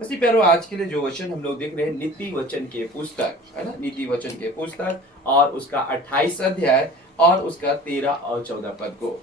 इसी प्यारो आज के लिए जो वचन हम लोग देख रहे हैं नीति वचन के पुस्तक है ना, नीति वचन के पुस्तक और उसका 28 अध्याय और उसका 13 और 14 पद को,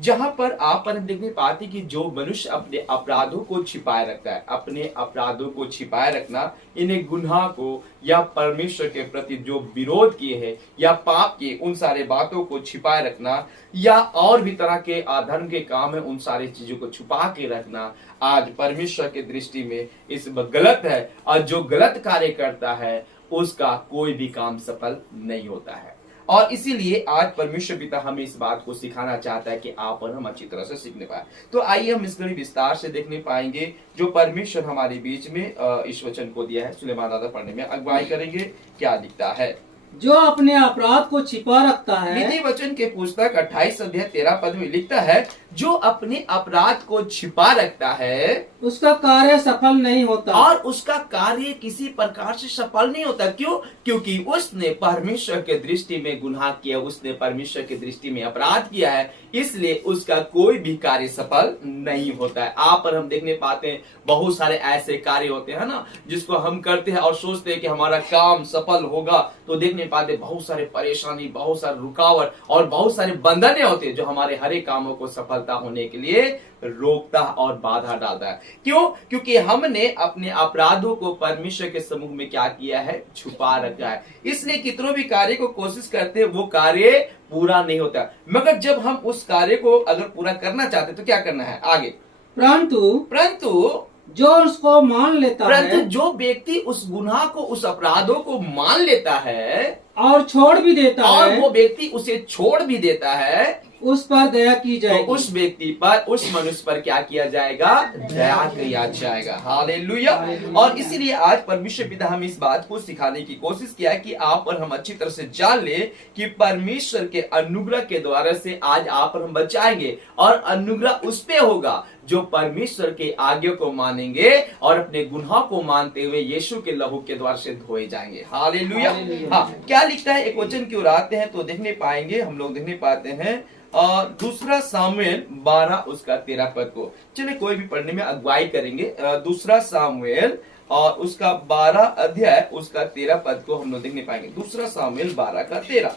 जहां पर आप पर देखने पाते कि जो मनुष्य अपने अपराधों को छिपाए रखता है, अपने अपराधों को छिपाए रखना, इन्हें गुनाह को या परमेश्वर के प्रति जो विरोध किए हैं या पाप के उन सारे बातों को छिपाए रखना या और भी तरह के अधर्म के काम है उन सारी चीजों को छुपा के रखना, आज परमेश्वर की दृष्टि में इस गलत है। और जो गलत कार्य करता है उसका कोई भी काम सफल नहीं होता है। और इसीलिए आज परमेश्वर पिता हमें इस बात को सिखाना चाहता है कि आप और हम अच्छी तरह से सीखने पाए। तो आइए हम इस घड़ी विस्तार से देखने पाएंगे जो परमेश्वर हमारे बीच में इस वचन को दिया है। सुलेमान दादा पढ़ने में अगुवाई करेंगे, क्या लिखता है। जो अपने अपराध को छिपा रखता है, नीति वचन के पुस्तक 28 अध्याय 13 पद में लिखता है, जो अपने अपराध को छिपा रखता है उसका कार्य सफल नहीं होता और उसका कार्य किसी प्रकार से सफल नहीं होता। क्यों? क्योंकि उसने परमेश्वर के दृष्टि में गुनाह किया, उसने परमेश्वर की दृष्टि में अपराध किया है, इसलिए उसका कोई भी कार्य सफल नहीं होता है। आप और हम देखने पाते हैं बहुत सारे ऐसे कार्य होते हैं ना, जिसको हम करते हैं और सोचते हैं कि हमारा काम सफल होगा, तो देखने पाते बहुत सारे परेशानी, बहुत सारे रुकावट और बहुत सारे बंधने होते हैं जो हमारे हर एक कामों को सफलता होने के लिए रोकता और बाधा डालता है। क्यों? क्योंकि हमने अपने अपराधों को परमेश्वर के सम्मुख में क्या किया है, छुपा रखा है। इसलिए कितनों भी कार्य को कोशिश करते हैं वो कार्य पूरा नहीं होता। मगर जब हम उस कार्य को अगर पूरा करना चाहते तो क्या करना है आगे। परंतु जो उसको मान लेता परंतु है, जो व्यक्ति उस गुनाह को, उस अपराधों को मान लेता है और छोड़ भी देता और है, वो व्यक्ति उसे छोड़ भी देता है, उस पर दया की तो जाएगी। उस व्यक्ति पर, उस मनुष्य पर क्या किया जाएगा, दया किया जाएगा। हालेलुया। और इसीलिए आज परमेश्वर पिता हमें इस बात को सिखाने की कोशिश किया है कि आप और हम अच्छी तरह से जान ले कि परमेश्वर के अनुग्रह के द्वारा से आज आप और हम बचाएंगे, और अनुग्रह उस पे होगा जो परमेश्वर के आज्ञा को मानेंगे और अपने गुनाह को मानते हुए यीशु के लहू के द्वारा से धोए जाएंगे। हालेलुया। हाँ, क्या लिखता है, एक वचन की ओर आते हैं तो देखने पाएंगे, हम लोग देखने पाते हैं और दूसरा सामुएल 12 उसका 13 पद को, चलिए कोई भी पढ़ने में अगुवाई करेंगे। दूसरा सामुएल और उसका 12 अध्याय उसका 13 पद को हम लोग देखने पाएंगे। दूसरा सामुएल 12 का 13,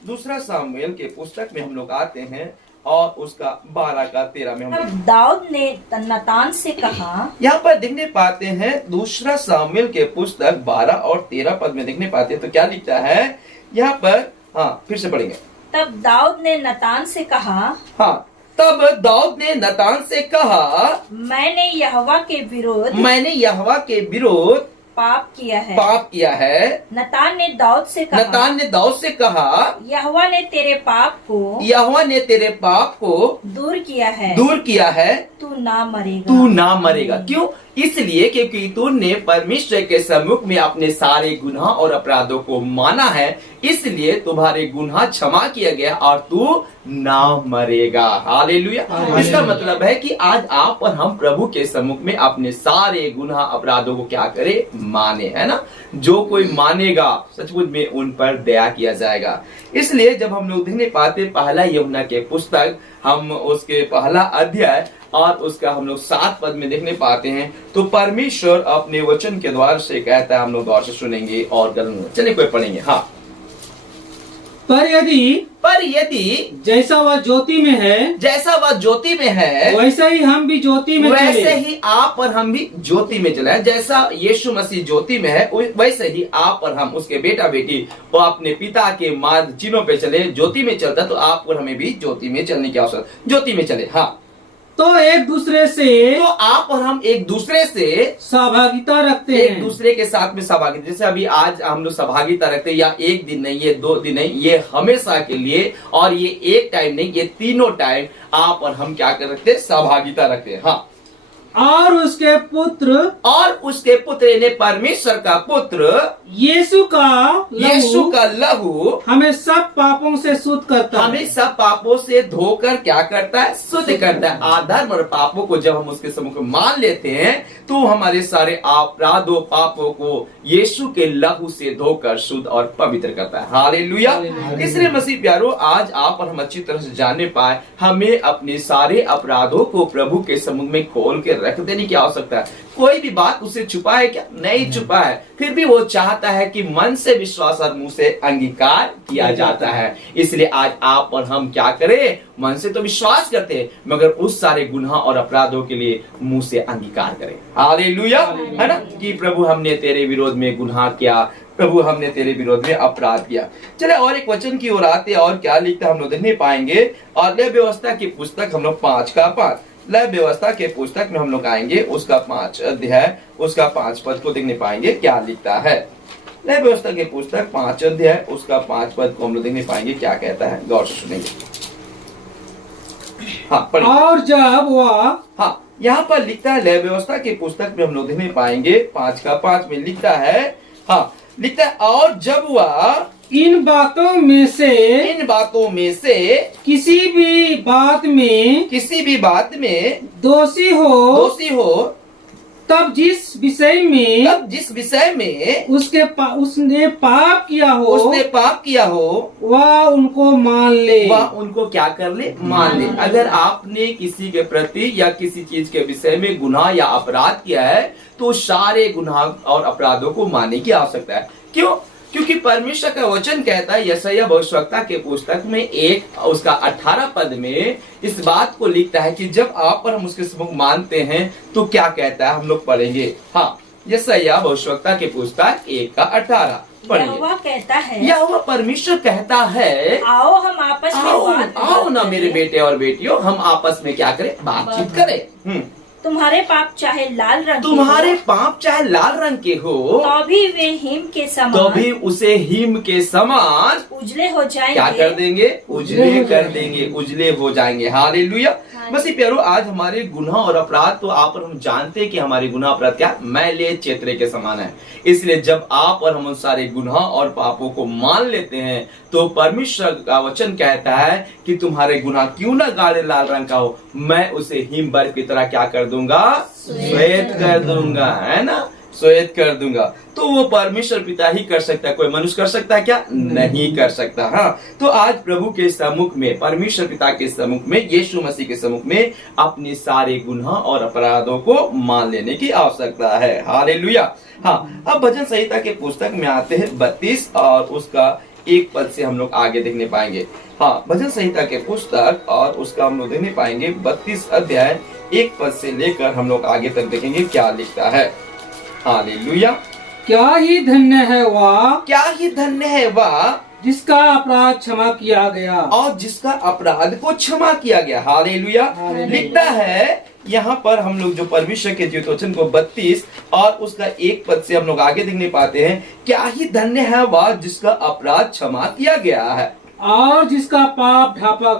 दूसरा सामुएल के पुस्तक में हम लोग आते हैं और उसका 12 का 13 में हम तब दाऊद ने नतान से कहा, यहाँ पर देखने पाते हैं दूसरा सामुएल के पुस्तक 12 और 13 पद में देखने पाते हैं तो क्या लिखता है यहाँ पर। हाँ, फिर से पढ़ेंगे। तब दाऊद ने नतान से कहा, हाँ, तब दाऊद ने नतान से कहा, मैंने यहोवा के विरोध पाप किया है। नतान ने दाऊद से कहा, यहोवा ने तेरे पाप को दूर किया है, तू ना मरेगा। क्यों? इसलिए क्योंकि तूने परमेश्वर के सम्मुख में अपने सारे गुनाह और अपराधों को माना है, इसलिए तुम्हारे गुनाह क्षमा किया गया और तू ना मरेगा। हालेलुया। इसका मतलब है कि आज आप और हम प्रभु के सम्मुख में अपने सारे गुनाह अपराधों को क्या करे, माने, है ना। जो कोई मानेगा सचमुच में उन पर दया किया जाएगा। इसलिए जब हम लोग देखने पाते पहला यूहन्ना के पुस्तक, हम उसके पहला अध्याय और उसका हम लोग 7 पद में देखने पाते हैं तो परमेश्वर अपने वचन के द्वारा से कहता है, हम लोग गौर से सुनेंगे और चलिए कोई पढ़ेंगे। हाँ, पर यदि जैसा वह ज्योति में है, वैसे ही हम भी ज्योति में वैसे चले। ही आप और हम भी ज्योति में चले। जैसा यीशु मसीह ज्योति में है वैसे ही आप और हम उसके बेटा बेटी वो अपने पिता के मार्ग चिन्हों पे चले, ज्योति में चलता, तो आप और हमें भी ज्योति में चलने की आवश्यकता, ज्योति में चले। हाँ, तो आप और हम एक दूसरे से सहभागिता रखते हैं, एक दूसरे के साथ में सहभागिता। जैसे अभी आज हम लोग सहभागिता रखते हैं, या एक दिन नहीं, ये 2 दिन नहीं, ये हमेशा के लिए, और ये एक टाइम नहीं, ये तीनों टाइम आप और हम क्या कर रखते हैं, सहभागिता रखते हैं। हाँ, और उसके पुत्र यानी परमेश्वर का पुत्र यीशु का लहू हमें सब पापों से शुद्ध करता है। हमें सब पापों से धोकर क्या करता है, शुद्ध करता है। आधर्म और पापों को जब हम उसके सम्मुख में मान लेते हैं तू हमारे सारे अपराधों पापों को यीशु के लहू से धोकर शुद्ध और पवित्र करता है। हालेलुया। इसलिए मसीह प्यारो, आज आप और हम अच्छी तरह से जानने पाए, हमें अपने सारे अपराधों को प्रभु के समुख में खोल के रख देने की आवश्यकता है। कोई भी बात उससे छुपा है क्या? नहीं छुपा है। फिर भी वो चाहता है कि मन से विश्वास और मुंह से अंगीकार किया जाता है। इसलिए आज आप और हम क्या करें? मन से तो विश्वास करते हैं, मगर उस सारे गुनाह और अपराधों के लिए मुंह से अंगीकार करें। हालेलुया, है ना, कि प्रभु हमने तेरे विरोध में गुनाह किया, प्रभु हमने तेरे विरोध में अपराध किया। चले और एक वचन की ओर आते और क्या लिखता हम लोग देखने पाएंगे। और लय व्यवस्था की पुस्तक हम लोग 5 लय व्यवस्था के पुस्तक में हम लोग आएंगे, उसका 5 अध्याय उसका 5 पद को देखने पाएंगे क्या लिखता है। लय व्यवस्था के पुस्तक 5 अध्याय उसका 5 पद को हम लोग देखने पाएंगे क्या कहता है। गौर से सुनेंगे। हाँ, और जब वह, हाँ, यहाँ पर लिखता है लय व्यवस्था की पुस्तक में हम लोग देखने पाएंगे 5 में लिखता है, हाँ, लिखता है और जब वह इन बातों में से किसी भी बात में दोषी हो तब जिस विषय में उसने पाप किया हो वह उनको मान ले। वह उनको क्या कर ले? मान ले। अगर आपने किसी के प्रति या किसी चीज के विषय में गुनाह या अपराध किया है तो सारे गुनाह और अपराधों को मानने की आवश्यकता है। क्यों? क्योंकि परमेश्वर का वचन कहता है यशायाह भविष्यवक्ता के पुस्तक में उसका 18 पद में इस बात को लिखता है कि जब आप और हम उसके सम्मुख मानते हैं तो क्या कहता है, हम लोग पढ़ेंगे। हाँ, यशायाह भविष्यवक्ता के पुस्तक 1:18 यहोवा कहता है, यहोवा परमेश्वर कहता है, आओ हम आपस में आओ ना मेरे बेटे और बेटियों, हम आपस में क्या करें? बातचीत करें। तुम्हारे पाप चाहे लाल रंग के हो तो भी वे हिम के समान, तो भी उसे हिम के समान उजले हो जाएंगे। क्या कर देंगे? उजले हो जाएंगे। हालेलुया। मसीह प्यारो, आज हमारे गुनाह और अपराध तो आप और हम जानते हैं कि हमारे गुनाह अपराध क्या? मैले चेतरे के समान है। इसलिए जब आप और हम उन सारे गुनाह और पापों को मान लेते हैं तो परमेश्वर का वचन कहता है कि तुम्हारे गुनाह क्यों ना गाढ़े लाल रंग का हो, मैं उसे हिम बर्फ की तरह क्या कर दूंगा? श्वेत कर दूंगा, है ना, श्वेत कर दूंगा। तो वो परमेश्वर पिता ही कर सकता है, कोई मनुष्य कर सकता है क्या? नहीं कर सकता। हाँ, तो आज प्रभु के सम्मुख में, परमेश्वर पिता के सम्मुख में, यीशु मसीह के सम्मुख में अपने सारे गुनाह और अपराधों को मान लेने की आवश्यकता है। हालेलुया। हाँ, अब भजन संहिता के पुस्तक में आते हैं 32 और उसका 1 पद से हम लोग आगे देखने पाएंगे। हाँ, भजन संहिता के पुस्तक और उसका हम लोग देखने पाएंगे 32 अध्याय 1 पद से लेकर हम लोग आगे तक देखेंगे क्या लिखता है। हालेलुया। क्या ही धन्य है वह जिसका अपराध क्षमा किया गया और जिसका अपराध को क्षमा किया गया। हालेलुया। लिखता है यहाँ पर हम लोग जो परमेश्वर के जीवित वचन को 32 और उसका 1 पद से हम लोग आगे देखने पाते हैं, क्या ही धन्य है वह जिसका अपराध क्षमा किया गया है और जिसका पाप ढापा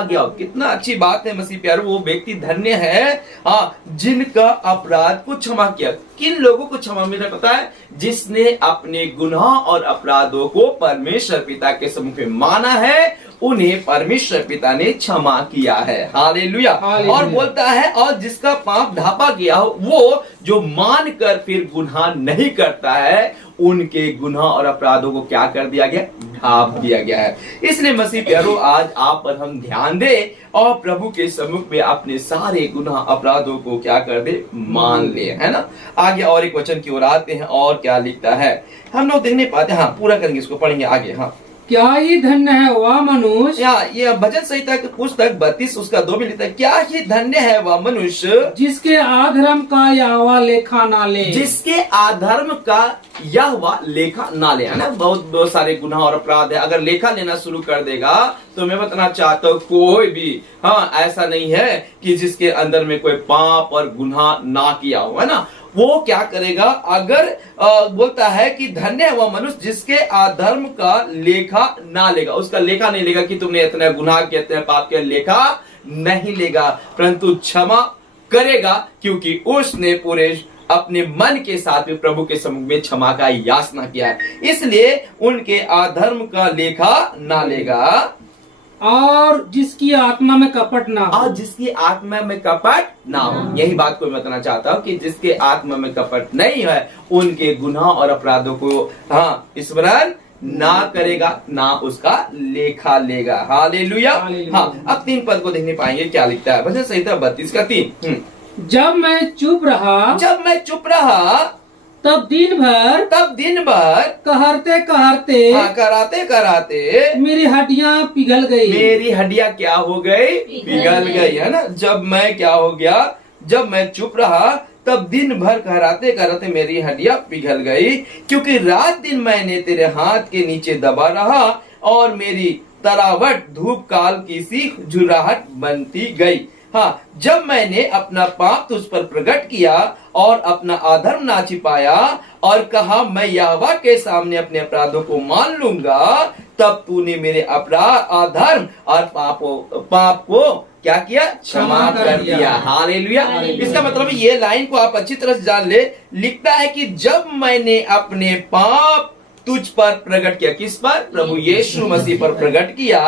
गया। कितना अच्छी बात है मसीह प्यारो, वो व्यक्ति धन्य है, हाँ, जिनका अपराध को क्षमा किया। किन लोगों को क्षमा मिला पता है? जिसने अपने गुनाह और अपराधों को परमेश्वर पिता के सम्मुख में माना है, उन्हें परमेश्वर पिता ने क्षमा किया है। हालेलुया। और बोलता है और जिसका पाप ढापा गया हो, वो जो मान कर फिर गुनाह नहीं करता है, उनके गुनाह और अपराधों को क्या कर दिया गया? ढाप दिया गया है। इसलिए मसीह प्यारो, आज आप पर हम ध्यान दे और प्रभु के सम्मुख में अपने सारे गुनाह अपराधों को क्या कर दे? मान ले, है ना। आगे और एक वचन की ओर आते हैं और क्या लिखता है हम लोग देखने पाते हैं। हाँ, पूरा करेंगे, इसको पढ़ेंगे आगे। हाँ, क्या ही धन्य है वह मनुष्य, ये भजन संहिता की पुस्तक 32 उसका 2 में लिखता है, क्या ही धन्य है वह मनुष्य जिसके अधर्म का यहोवा लेखा ना ले। जिसके अधर्म का यहोवा लेखा ना ले, है ना। बहुत सारे गुनाह और अपराध है, अगर लेखा लेना शुरू कर देगा तो मैं बताना चाहता हूँ कोई भी, हाँ, ऐसा नहीं है कि जिसके अंदर में कोई पाप और गुनाह ना किया हो, है ना। वो क्या करेगा? अगर बोलता है कि धन्य है वह मनुष्य जिसके अधर्म का लेखा ना लेगा, उसका लेखा नहीं लेगा कि तुमने इतना गुनाह किया, इतने पाप किया, लेखा नहीं लेगा, परंतु क्षमा करेगा, क्योंकि उसने पूरे अपने मन के साथ भी प्रभु के सम्मुख में क्षमा का याचना किया है। इसलिए उनके अधर्म का लेखा ना लेगा और जिसकी आत्मा में कपट ना हो। और जिसकी आत्मा में कपट ना हो। यही बात को मैं बताना चाहता हूँ कि जिसके आत्मा में कपट नहीं है उनके गुनाह और अपराधों को स्मरण ना करेगा, ना उसका लेखा लेगा। हालेलुया। हाँ, अब 3 पद को देखने पाएंगे क्या लिखता है। भजन संहिता 32 का 3। जब मैं चुप रहा तब दिन भर कहरते कहरते मेरी हड्डियां पिघल गई। मेरी हड्डियां क्या हो गई? पिघल गई, है ना। जब मैं क्या हो गया? जब मैं चुप रहा तब दिन भर कहराते कहराते मेरी हड्डियां पिघल गई, क्योंकि रात दिन मैंने तेरे हाथ के नीचे दबा रहा और मेरी तरावट धूप काल की सी झुराहट बनती गई। हाँ, जब मैंने अपना पाप तुझ पर प्रकट किया और अपना अधर्म ना छिपाया और कहा मैं यहोवा के सामने अपने अपराधों को मान लूंगा, तब तूने मेरे अपराध, अधर्म और पाप को क्या किया? क्षमा कर दिया। हालेलुया। इसका मतलब ये लाइन को आप अच्छी तरह से जान ले। लिखता है कि जब मैंने अपने पाप तुझ पर प्रकट किया। किस पर? प्रभु यीशु मसीह पर प्रकट किया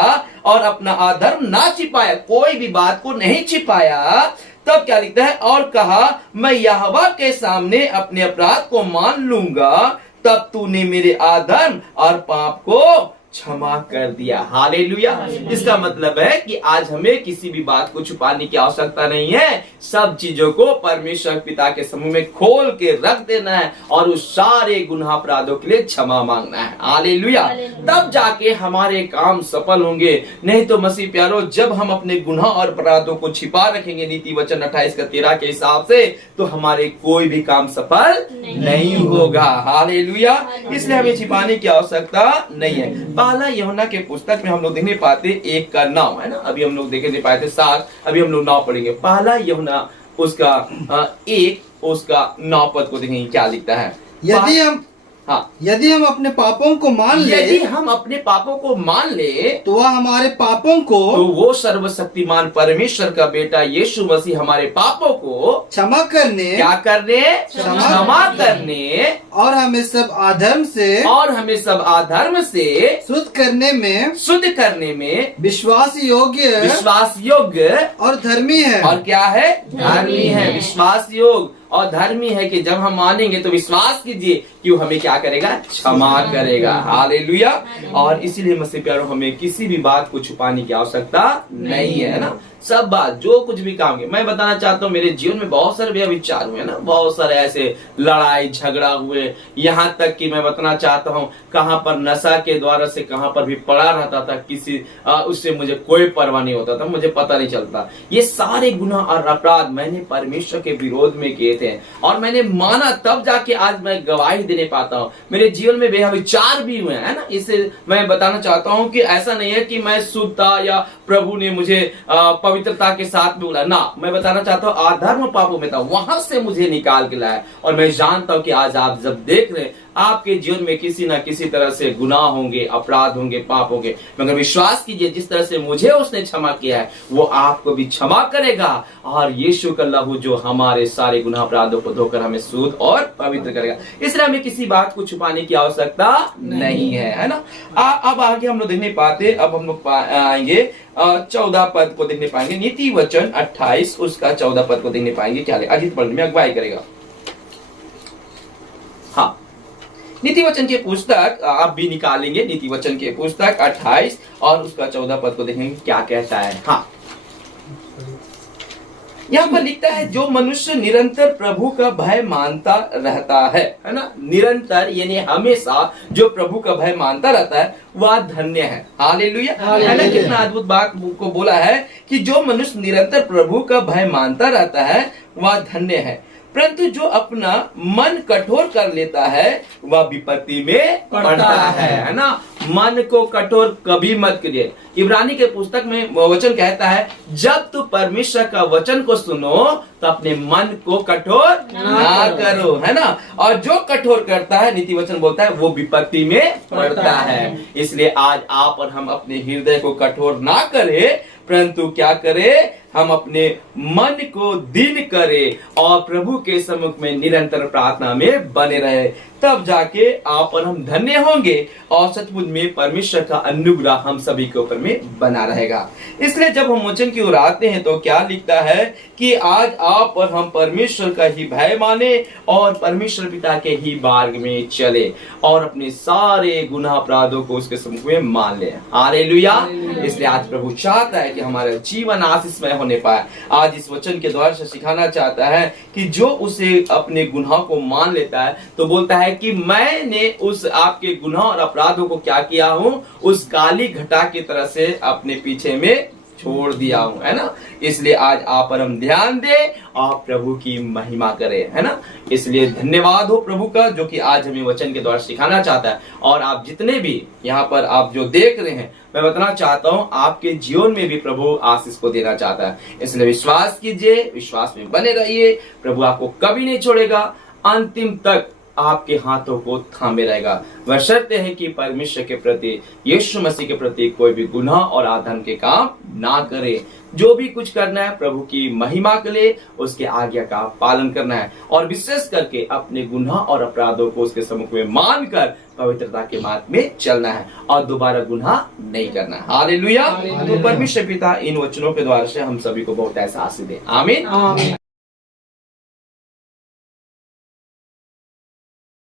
और अपना अधर्म ना छिपाया, कोई भी बात को नहीं छिपाया। तब क्या लिखता है? और कहा मैं यहोवा के सामने अपने अपराध को मान लूंगा, तब तूने मेरे अधर्म और पाप को क्षमा कर दिया। हालेलुया। इसका मतलब है कि आज हमें किसी भी बात को छुपाने की आवश्यकता नहीं है। सब चीजों को परमेश्वर पिता के समूह में खोल के रख देना है और उस सारे गुनाह अपराधों के लिए क्षमा मांगना है। हालेलुया। तब जाके हमारे काम सफल होंगे। नहीं तो मसीह प्यारो, जब हम अपने गुनाह और अपराधों को छिपा रखेंगे नीति वचन 28 का 13 के हिसाब से, तो हमारे कोई भी काम सफल नहीं होगा। हालेलुया। इसलिए हमें छिपाने की आवश्यकता नहीं है। पहला यूहन्ना के पुस्तक में हम लोग देखने पाते 1 का 9, है ना। अभी हम लोग देखने पाते 7, अभी हम लोग 9 पढ़ेंगे। पहला यूहन्ना उसका 1 उसका 9 पद को देखेंगे क्या लिखता है। यदि हम अपने पापों को मान ले, यदि हम अपने पापों को मान ले, तो वह हमारे पापों को, तो वो सर्वशक्तिमान परमेश्वर का बेटा यीशु मसीह हमारे पापों को क्षमा करने, क्या करने? क्षमा करने और हमें सब अधर्म से शुद्ध करने में विश्वास योग्य और धर्मी है। और क्या है? धर्मी है। विश्वास योग्य और धर्मी है कि जब हम मानेंगे तो विश्वास कीजिए कि वो हमें क्या करेगा? क्षमा करेगा। हालेलुया। और इसीलिए मसीह प्यारो, हमें किसी भी बात को छुपाने की आवश्यकता नहीं है ना। सब बात, जो कुछ भी काम है, मैं बताना चाहता हूँ मेरे जीवन में बहुत सारे व्यभिचार हुए ना, बहुत सारे ऐसे लड़ाई झगड़ा हुए, यहाँ तक कि मैं बताना चाहता हूँ कहाँ पर नशा के द्वारा से कहाँ पर भी पड़ा रहता था, किसी उससे मुझे कोई परवाह नहीं होता था, मुझे पता नहीं चलता। ये सारे गुनाह और अपराध मैंने परमेश्वर के विरोध में किए थे और मैंने माना, तब जाके आज मैं गवाही देने पाता हूँ। मेरे जीवन में व्यभिचार भी हुए हैं ना। इससे मैं बताना चाहता हूँ कि ऐसा नहीं है कि मैं शुद्ध था या प्रभु ने मुझे पवित्रता के साथ में बुलाया ना। मैं बताना चाहता हूँ अधर्म पापों में था, वहां से मुझे निकाल के लाया। और मैं जानता हूँ कि आज आप जब देख रहे हैं आपके जीवन में किसी ना किसी तरह से गुनाह होंगे, अपराध होंगे, पाप होंगे, मगर विश्वास कीजिए जिस तरह से मुझे उसने क्षमा किया है वो आपको भी क्षमा करेगा। और यीशु का लहू जो हमारे सारे गुनाह अपराधों को धोकर हमें शुद्ध और पवित्र करेगा। इसलिए हमें किसी बात को छुपाने की आवश्यकता नहीं है ना। अब आगे हम लोग देखने पाते, अब हम लोग आएंगे 14 पद को देखने पाएंगे। नीति वचन 28 उसका 14 पद को देखने पाएंगे क्या ले। अजीत पढ़ने में अगुवाई करेगा। हाँ, नीति वचन के पुस्तक आप भी निकालेंगे। नीति वचन के पुस्तक 28 और उसका 14 पद को देखेंगे क्या कहता है। हाँ, यहाँ पर लिखता है जो मनुष्य निरंतर प्रभु का भय मानता रहता है ना। निरंतर यानी हमेशा जो प्रभु का भय मानता रहता है वह धन्य है। हालेलुया। है ना। कितना अद्भुत बात को बोला है कि जो मनुष्य निरंतर प्रभु का भय मानता रहता है वह धन्य है, परंतु जो अपना मन कठोर कर लेता है वह विपत्ति में पड़ता है ना। मन को कठोर कभी मत करिए। इब्रानी के पुस्तक में वचन कहता है जब तू परमेश्वर का वचन को सुनो तो अपने मन को कठोर ना करो, है ना। और जो कठोर करता है, नीति वचन बोलता है, वो विपत्ति में पड़ता है। इसलिए आज आप और हम अपने हृदय को कठोर ना करें, परंतु क्या करें? हम अपने मन को दिन करें और प्रभु के सम्मुख में निरंतर प्रार्थना में बने रहे, तब जाके आप और हम धन्य होंगे और सचमुच में परमेश्वर का अनुग्रह हम सभी के ऊपर में बना रहेगा। इसलिए जब हम वचन की ओर आते हैं तो क्या लिखता है कि आज आप और हम परमेश्वर का ही भय माने और परमेश्वर पिता के ही मार्ग में चले और अपने सारे गुनाह अपराधों को उसके सम्मुख में मान ले। हालेलुया। इसलिए आज प्रभु चाहता है कि हमारा जीवन आशीषमय होने पाए। आज इस वचन के द्वारा से सिखाना चाहता है कि जो उसे अपने गुनाह को मान लेता है तो बोलता है कि मैंने उस आपके गुनाह और अपराधों को क्या किया हूं, उस काली घटा की तरह से अपने पीछे में छोड़ दिया हूं, है ना। इसलिए आज आप पर हम ध्यान दें और प्रभु की महिमा करें, है ना। इसलिए धन्यवाद हो प्रभु का जो कि आज हमें वचन के द्वारा सिखाना चाहता है। और आप जितने भी यहाँ पर आप जो देख रहे हैं, मैं बताना चाहता हूँ आपके जीवन में भी प्रभु आशीष को देना चाहता है। इसलिए विश्वास कीजिए, विश्वास में बने रहिए, प्रभु आपको कभी नहीं छोड़ेगा, अंतिम तक आपके हाथों को थामे रहेगा। बशर्ते है कि परमेश्वर के प्रति, यीशु मसीह के प्रति कोई भी गुनाह और अधर्म के काम ना करे। जो भी कुछ करना है प्रभु की महिमा के लिए उसके आज्ञा का पालन करना है और विशेष करके अपने गुनाह और अपराधों को उसके सम्मुख में मानकर पवित्रता के मार्ग में चलना है और दोबारा गुनाह नहीं करना है। हालेलुया। तो परमेश्वर पिता इन वचनों के द्वारा से हम सभी को बहुत ऐसा आशीष दे। आमीन।